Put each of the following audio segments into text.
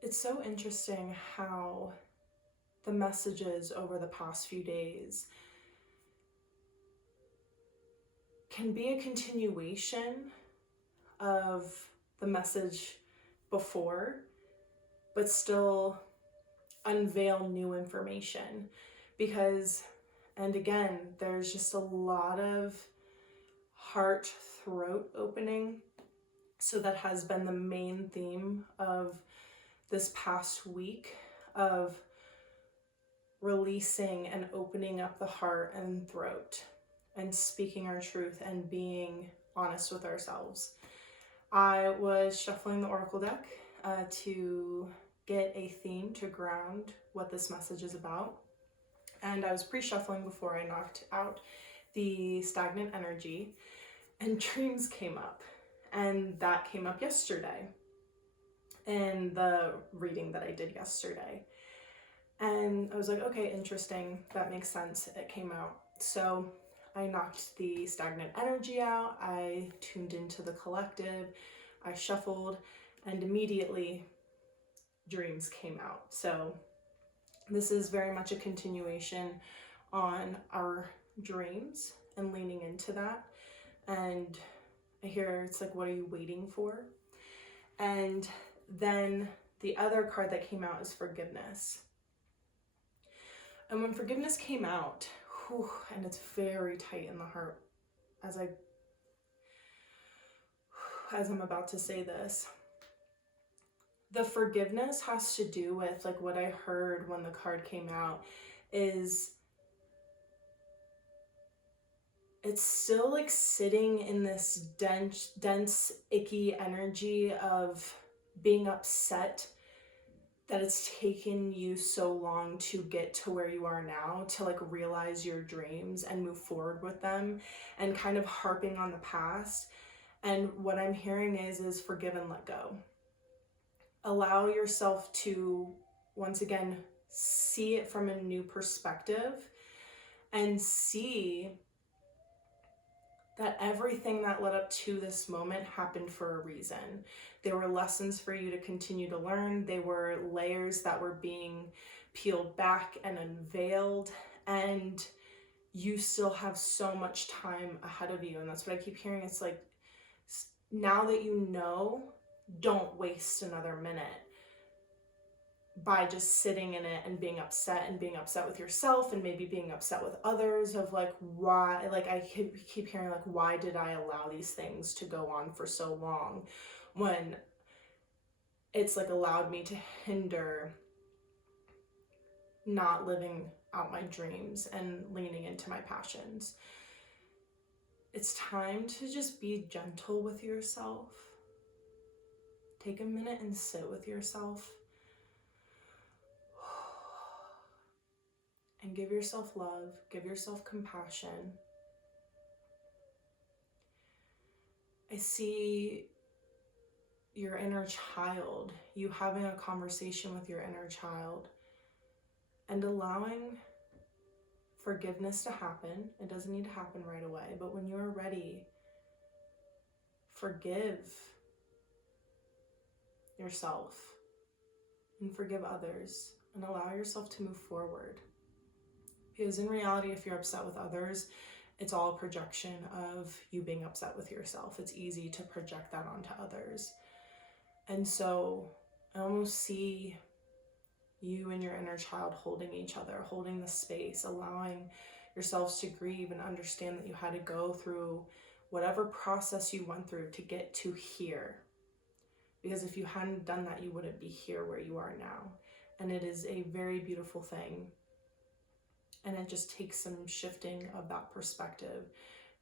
It's so interesting how the messages over the past few days can be a continuation of the message before, but still unveil new information. Because, and again, there's just a lot of heart throat opening. So that has been the main theme of this past week, of releasing and opening up the heart and throat and speaking our truth and being honest with ourselves. I was shuffling the Oracle deck to get a theme to ground what this message is about. And I was pre-shuffling before I knocked out the stagnant energy, and dreams came up. And that came up yesterday in the reading that I did yesterday. And I was like, okay, interesting. That makes sense. It came out. So I knocked the stagnant energy out. I tuned into the collective. I shuffled, and immediately dreams came out. So this is very much a continuation on our dreams and leaning into that. And I hear it's like, what are you waiting for? And then the other card that came out is forgiveness. And when forgiveness came out, and it's very tight in the heart as I'm about to say this, the forgiveness has to do with, like, what I heard when the card came out is it's still like sitting in this dense, icky energy of being upset that it's taken you so long to get to where you are now, to like realize your dreams and move forward with them, and kind of harping on the past. And what I'm hearing is forgive and let go. Allow yourself to, once again, see it from a new perspective and see that everything that led up to this moment happened for a reason. There were lessons for you to continue to learn. They were layers that were being peeled back and unveiled, and you still have so much time ahead of you. And that's what I keep hearing. It's like, now that you know, don't waste another minute by just sitting in it and being upset with yourself, and maybe being upset with others of like, why, like I keep hearing like, why did I allow these things to go on for so long, when it's like allowed me to hinder not living out my dreams and leaning into my passions. It's time to just be gentle with yourself. Take a minute and sit with yourself. And give yourself love, give yourself compassion. I see your inner child, you having a conversation with your inner child and allowing forgiveness to happen. It doesn't need to happen right away, but when you're ready, forgive yourself and forgive others and allow yourself to move forward. Because in reality, if you're upset with others, it's all a projection of you being upset with yourself. It's easy to project that onto others. And so I almost see you and your inner child holding each other, holding the space, allowing yourselves to grieve and understand that you had to go through whatever process you went through to get to here. Because if you hadn't done that, you wouldn't be here where you are now. And it is a very beautiful thing. And it just takes some shifting of that perspective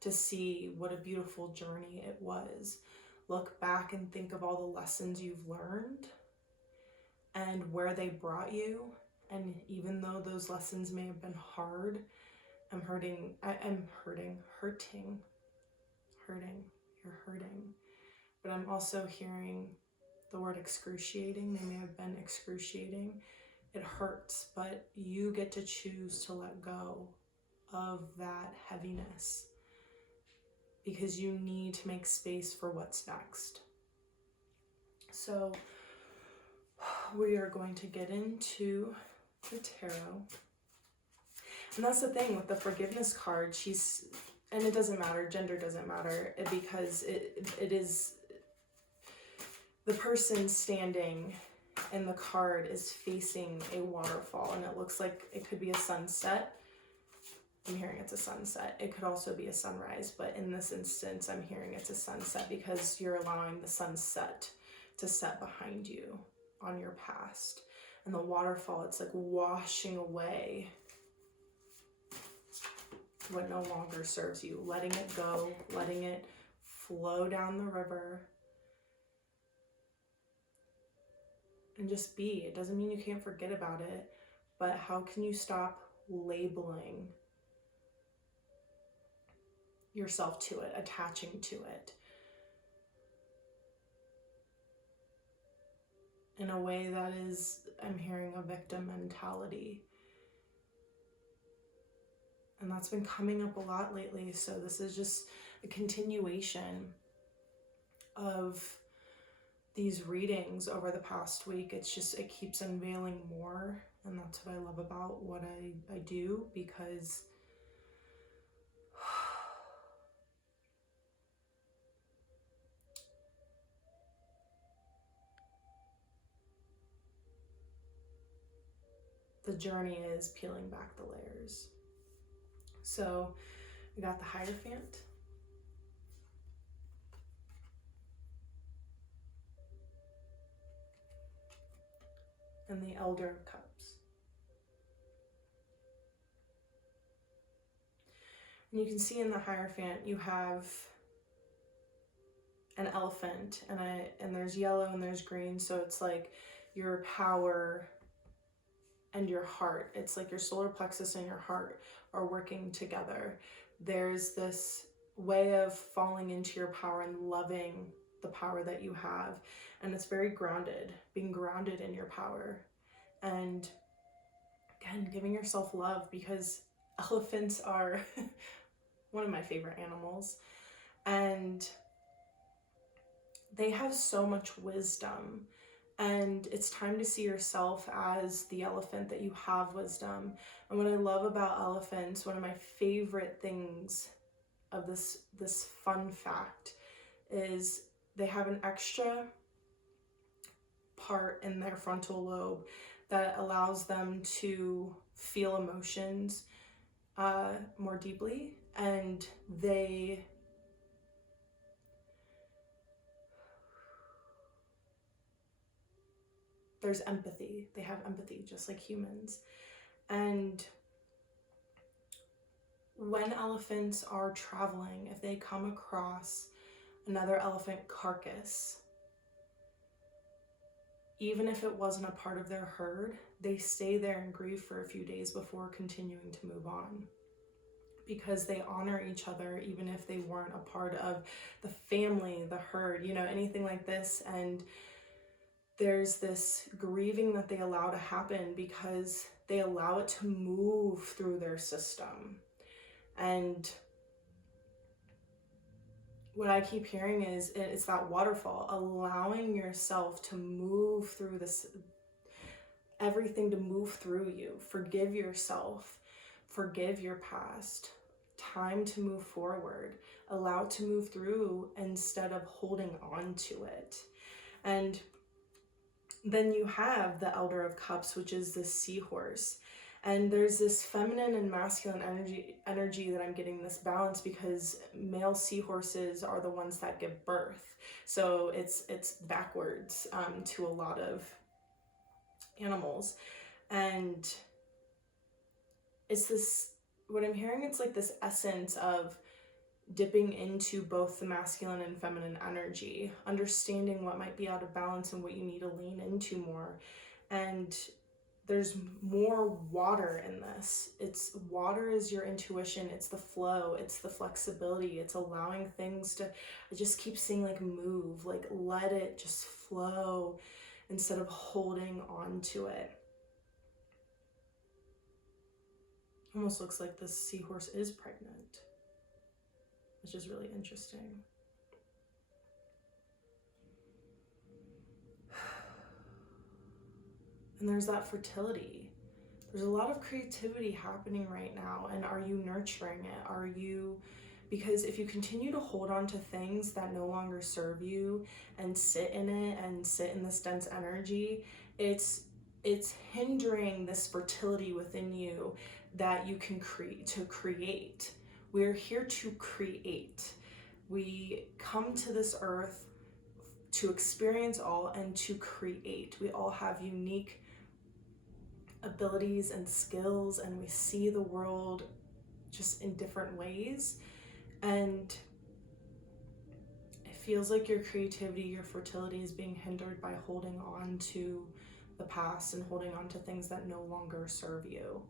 to see what a beautiful journey it was. Look back and think of all the lessons you've learned and where they brought you. And even though those lessons may have been hard, you're hurting. But I'm also hearing the word excruciating. They may have been excruciating. It hurts, but you get to choose to let go of that heaviness because you need to make space for what's next. So we are going to get into the tarot. And that's the thing with the forgiveness card. And it doesn't matter, gender doesn't matter, because it is the person standing in the card is facing a waterfall, and it looks like it could be a sunset. I'm hearing it's a sunset. It could also be a sunrise, but in this instance, I'm hearing it's a sunset because you're allowing the sunset to set behind you on your past. And the waterfall, it's like washing away what no longer serves you, letting it go, letting it flow down the river. And just be. It doesn't mean you can't forget about it, but how can you stop labeling yourself to it, attaching to it in a way that is, I'm hearing a victim mentality. And that's been coming up a lot lately. So this is just a continuation of these readings over the past week. It's just, it keeps unveiling more. And that's what I love about what I do, because the journey is peeling back the layers. So we got the Hierophant, and the Elder of Cups. And you can see in the Hierophant you have an elephant, and there's yellow and there's green, so it's like your power and your heart. It's like your solar plexus and your heart are working together. There's this way of falling into your power and loving the power that you have. And it's very grounded, being grounded in your power. And again, giving yourself love, because elephants are one of my favorite animals. And they have so much wisdom. And it's time to see yourself as the elephant, that you have wisdom. And what I love about elephants, one of my favorite things of this fun fact, is they have an extra part in their frontal lobe that allows them to feel emotions more deeply. And there's empathy. They have empathy just like humans. And when elephants are traveling, if they come across another elephant carcass, even if it wasn't a part of their herd, they stay there and grieve for a few days before continuing to move on, because they honor each other even if they weren't a part of the family, the herd, anything like this. And there's this grieving that they allow to happen because they allow it to move through their system. And what I keep hearing is, it's that waterfall, allowing yourself to move through this, everything to move through you. Forgive yourself, forgive your past, time to move forward, allow it to move through instead of holding on to it. And then you have the Elder of Cups, which is the seahorse. And there's this feminine and masculine energy that I'm getting this balance, because male seahorses are the ones that give birth. So it's backwards to a lot of animals. And it's this, what I'm hearing, it's like this essence of dipping into both the masculine and feminine energy, understanding what might be out of balance and what you need to lean into more. And there's more water in this. Water is your intuition, it's the flow, it's the flexibility, it's allowing things to, I just keep seeing like move, like let it just flow instead of holding on to it. Almost looks like this seahorse is pregnant, which is really interesting. And there's that fertility. There's a lot of creativity happening right now. And are you nurturing it? Because if you continue to hold on to things that no longer serve you and sit in it and sit in this dense energy, it's hindering this fertility within you that you can create. We're here to create. We come to this earth to experience all and to create. We all have unique abilities and skills, and we see the world just in different ways. And it feels like your creativity, your fertility is being hindered by holding on to the past and holding on to things that no longer serve you.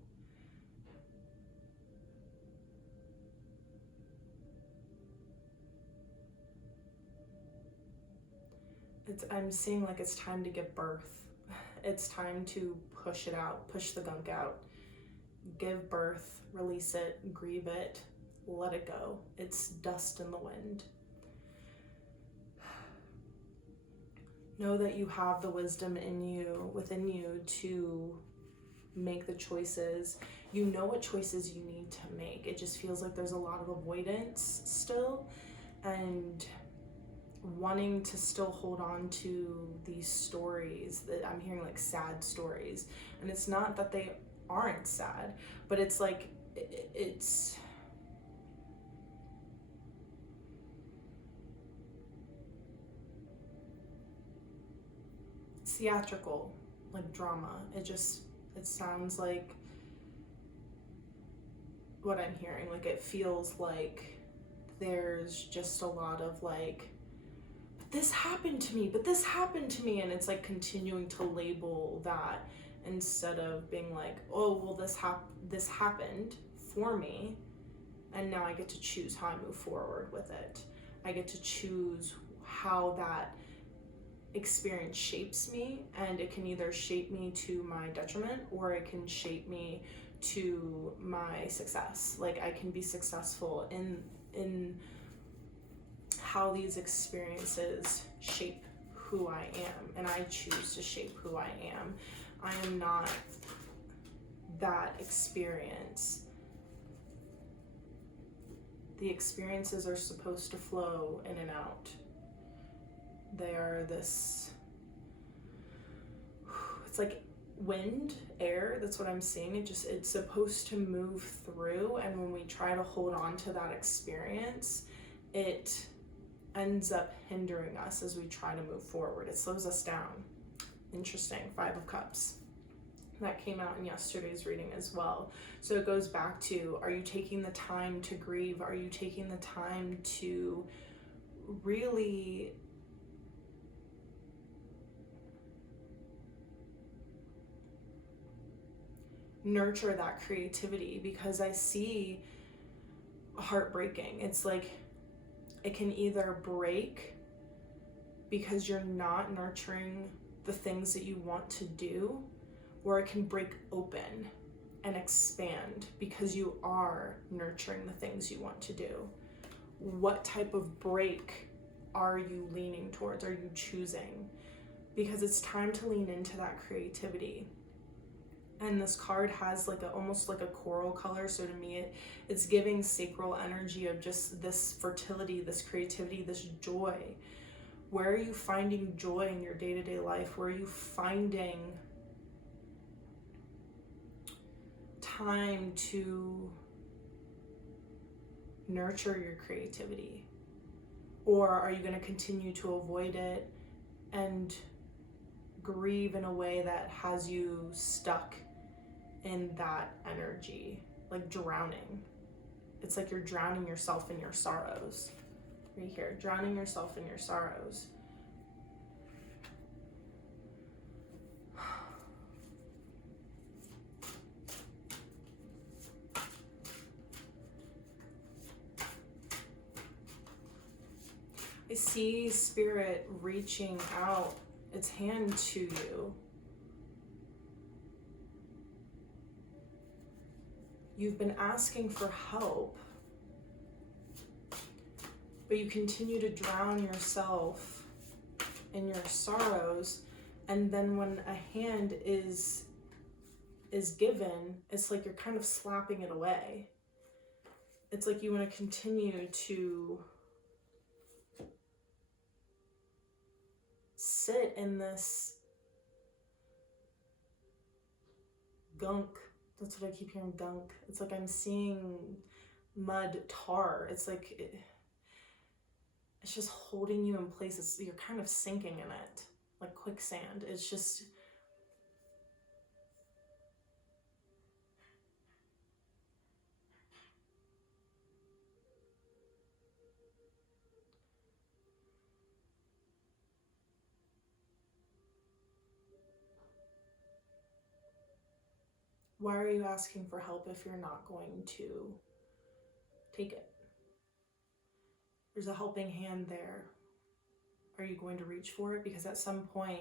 I'm seeing like it's time to give birth. It's time to push it out, push the gunk out, give birth, release it, grieve it, let it go. It's dust in the wind. Know that you have the wisdom within you to make the choices. You know what choices you need to make. It just feels like there's a lot of avoidance still, and wanting to still hold on to these stories that I'm hearing, like sad stories. And it's not that they aren't sad, but it's like it's theatrical, like drama. It sounds like what I'm hearing. Like it feels like there's just a lot of like, this happened to me, but this happened to me. And it's like continuing to label that instead of being like, oh, well, this happened for me. And now I get to choose how I move forward with it. I get to choose how that experience shapes me. And it can either shape me to my detriment or it can shape me to my success. Like I can be successful in how these experiences shape who I am, and I choose to shape who I am. I am not that experience. The experiences are supposed to flow in and out. They are this, it's like wind, air, that's what I'm seeing. It's supposed to move through, and when we try to hold on to that experience, it ends up hindering us as we try to move forward. It slows us down. Interesting. 5 of Cups. That came out in yesterday's reading as well. So it goes back to, are you taking the time to grieve? Are you taking the time to really nurture that creativity? Because I see heartbreaking. It's like it can either break because you're not nurturing the things that you want to do, or it can break open and expand because you are nurturing the things you want to do. What type of break are you leaning towards? Are you choosing? Because it's time to lean into that creativity. And this card has like almost like a coral color. So to me, it's giving sacral energy of just this fertility, this creativity, this joy. Where are you finding joy in your day-to-day life? Where are you finding time to nurture your creativity? Or are you going to continue to avoid it and grieve in a way that has you stuck in that energy, like drowning? It's like you're drowning yourself in your sorrows. Right here, drowning yourself in your sorrows. I see Spirit reaching out its hand to you. You've been asking for help, but you continue to drown yourself in your sorrows And then when a hand is given, it's like you're kind of slapping it away. It's like you want to continue to sit in this gunk. That's what I keep hearing, gunk. It's like I'm seeing mud, tar. It's like it's just holding you in place. You're kind of sinking in it, like quicksand. It's just, why are you asking for help if you're not going to take it? There's a helping hand there. Are you going to reach for it? Because at some point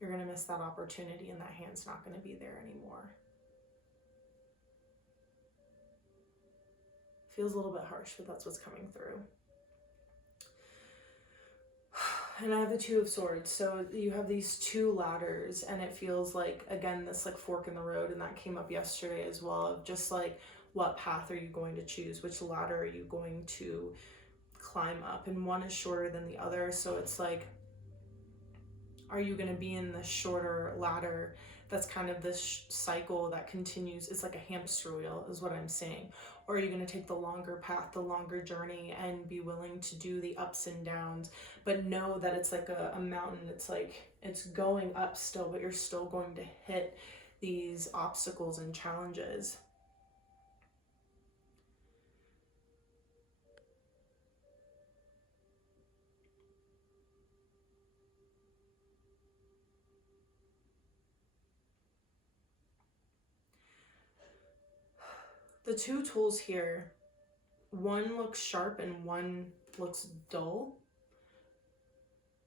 you're going to miss that opportunity and that hand's not going to be there anymore. Feels a little bit harsh, but that's what's coming through. And I have the Two of Swords. So you have these two ladders, and it feels like, again, this like fork in the road, and that came up yesterday as well, of just like, what path are you going to choose? Which ladder are you going to climb up? And one is shorter than the other. So it's like, are you going to be in the shorter ladder that's kind of this cycle that continues? It's like a hamster wheel is what I'm saying. Or are you going to take the longer path, the longer journey, and be willing to do the ups and downs, but know that it's like a mountain. It's like it's going up still, but you're still going to hit these obstacles and challenges. The two tools here, one looks sharp and one looks dull.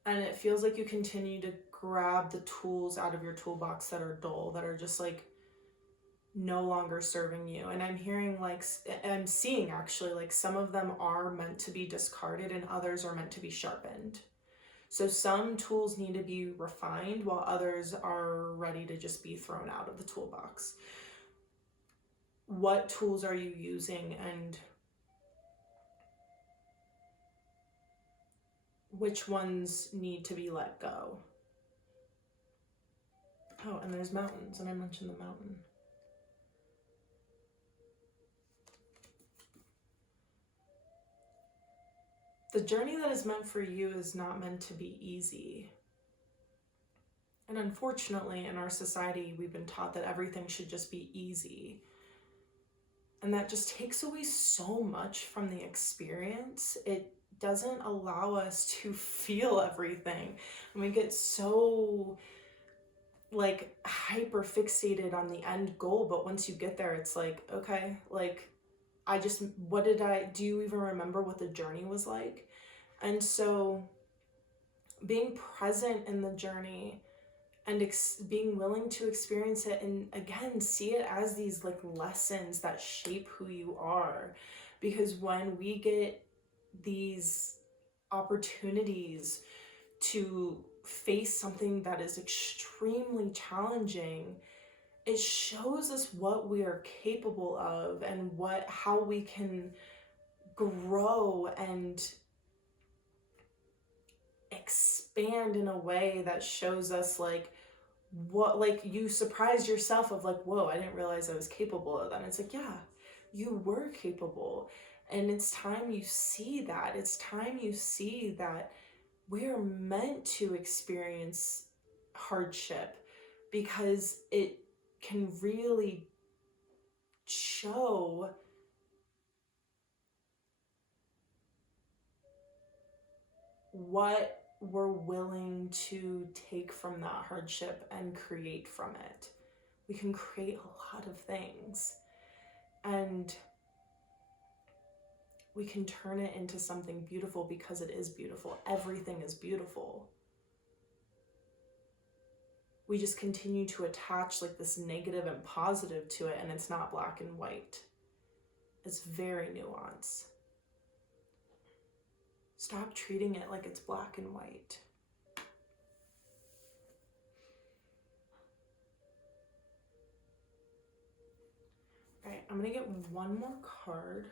And it feels like you continue to grab the tools out of your toolbox that are dull, that are just like no longer serving you. And I'm hearing like, I'm seeing actually like some of them are meant to be discarded and others are meant to be sharpened. So some tools need to be refined while others are ready to just be thrown out of the toolbox. What tools are you using, and which ones need to be let go? Oh, and there's mountains, and I mentioned the mountain. The journey that is meant for you is not meant to be easy. And unfortunately, in our society, we've been taught that everything should just be easy. And that just takes away so much from the experience. It doesn't allow us to feel everything. And we get so like hyper fixated on the end goal, but once you get there, it's like, okay, like do you even remember what the journey was like? And so being present in the journey and being willing to experience it, and again, see it as these like lessons that shape who you are. Because when we get these opportunities to face something that is extremely challenging, it shows us what we are capable of and how we can grow and expand in a way that shows us like what, like you surprise yourself of like, whoa, I didn't realize I was capable of that. And it's like, yeah, you were capable. And it's time you see that. It's time you see that we're meant to experience hardship, because it can really show what we're willing to take from that hardship and create from it. We can create a lot of things, and we can turn it into something beautiful, because it is beautiful. Everything is beautiful. We just continue to attach like this negative and positive to it, and it's not black and white. It's very nuanced. Stop treating it like it's black and white. All right, I'm gonna get one more card.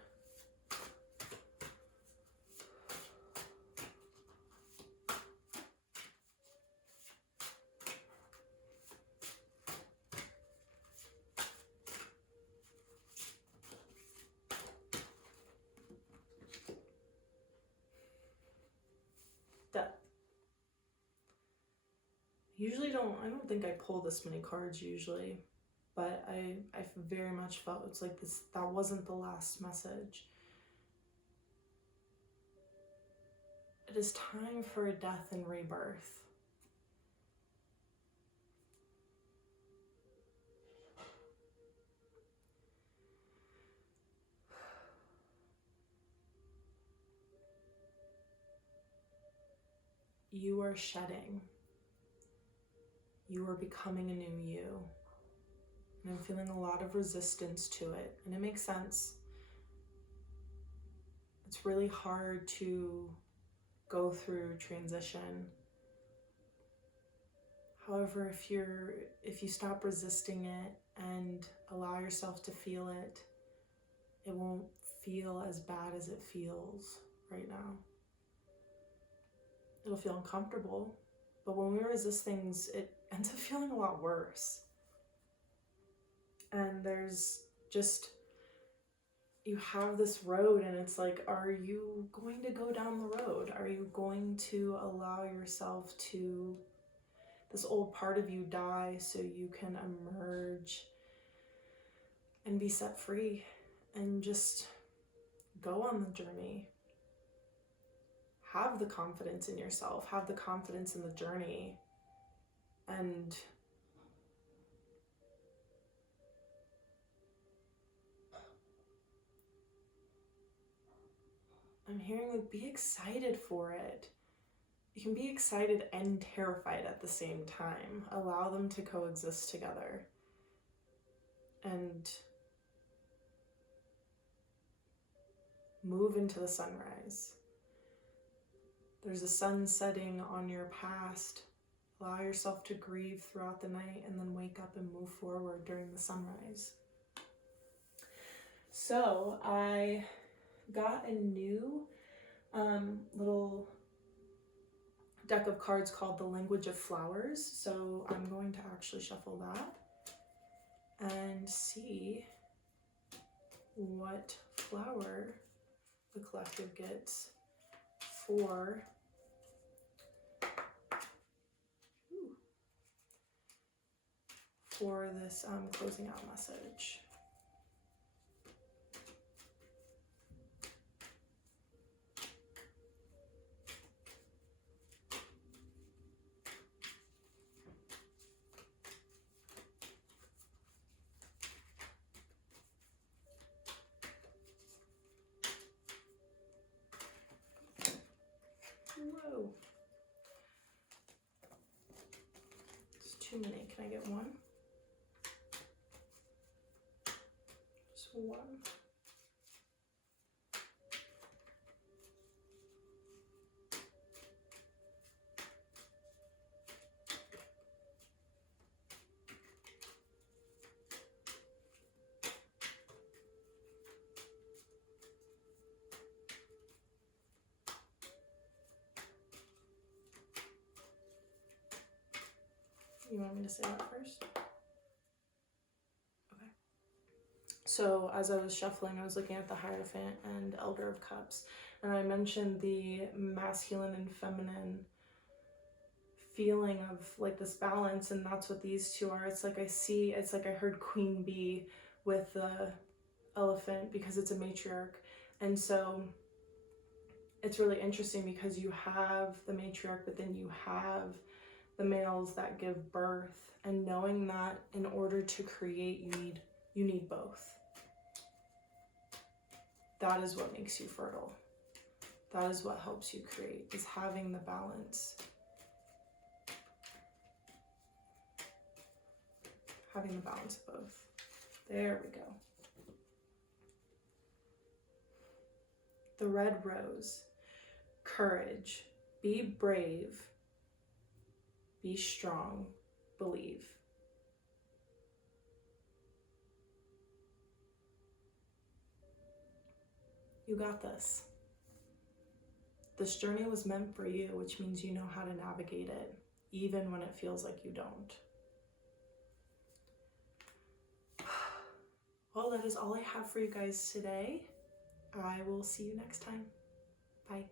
I don't think I pull this many cards usually, but I very much felt it's like this, that wasn't the last message. It is time for a death and rebirth. You are shedding. You are becoming a new you. And I'm feeling a lot of resistance to it, and it makes sense. It's really hard to go through transition. However, if you stop resisting it and allow yourself to feel it, it won't feel as bad as it feels right now. It'll feel uncomfortable, but when we resist things, it ends up feeling a lot worse. And there's just, you have this road, and it's like, are you going to go down the road? Are you going to allow yourself to, this old part of you die so you can emerge and be set free and just go on the journey? Have the confidence in yourself, have the confidence in the journey, and I'm hearing like be excited for it. You can be excited and terrified at the same time. Allow them to coexist together. And move into the sunrise. There's a sun setting on your past. Allow yourself to grieve throughout the night and then wake up and move forward during the sunrise. So I got a new little deck of cards called the Language of Flowers. So I'm going to actually shuffle that and see what flower the collective gets for this closing out message. Whoa. It's too many. Can I get one? Just one. You want me to say that first? Okay. So as I was shuffling, I was looking at the Hierophant and Elder of Cups, and I mentioned the masculine and feminine feeling of like this balance, and that's what these two are. It's like I heard Queen Bee with the elephant because it's a matriarch, and so it's really interesting because you have the matriarch, but then you have the males that give birth, and knowing that in order to create, you need both. That is what makes you fertile. That is what helps you create, is having the balance. Having the balance of both. There we go. The red rose. Courage. Be brave. Be strong. Believe. You got this. This journey was meant for you, which means you know how to navigate it, even when it feels like you don't. Well, that is all I have for you guys today. I will see you next time. Bye.